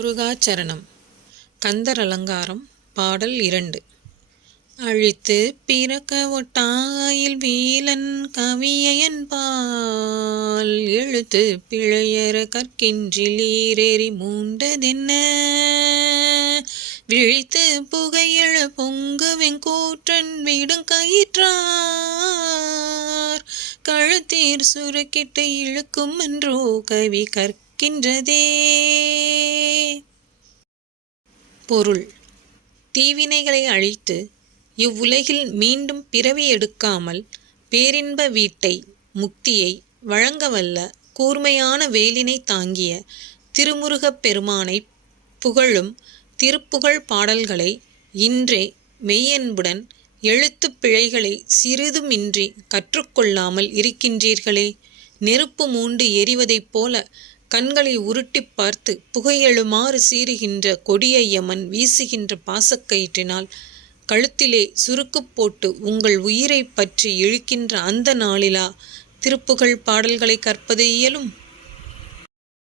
முருகாச்சரணம். கந்தர் அலங்காரம். பாடல் 2. அழித்து பிறக்க ஒட்டாயில் வீலன் கவியன்பால் எழுத்து பிழையற கற்கின்றிலீரேறி மூண்டதென்ன விழித்து புகையெழ பொங்கு வெங்கூற்றன் விடும் கயிற்றார் கழுத்தீர் சுருக்கிட்டு இழுக்கும் என்றோ கவி கற்கின்றதே. பொருள்: தீவினைகளை அழித்து இவ்வுலகில் மீண்டும் பிறவி எடுக்காமல் பேரின்ப வீட்டை முக்தியை வழங்கவல்ல கூர்மையான வேலினை தாங்கிய திருமுருகப் பெருமானை புகழும் திருப்புகழ் பாடல்களை இன்றே மெய்யன்புடன் எழுத்துப் பிழைகளை சிறிதுமின்றி கற்றுக்கொள்ளாமல் இருக்கின்றீர்களே. நெருப்பு மூண்டு எரிவதைப் போல கண்களை உருட்டிப் பார்த்து புகையெழுமாறு சீறுகின்ற கொடிய யமன் வீசுகின்ற பாசக்கயிற்றினால் கழுத்திலே சுருக்குப் போட்டு உங்கள் உயிரை பற்றி இழுக்கின்ற அந்த நாளிலா திருப்புகழ் பாடல்களை கற்பது இயலும்?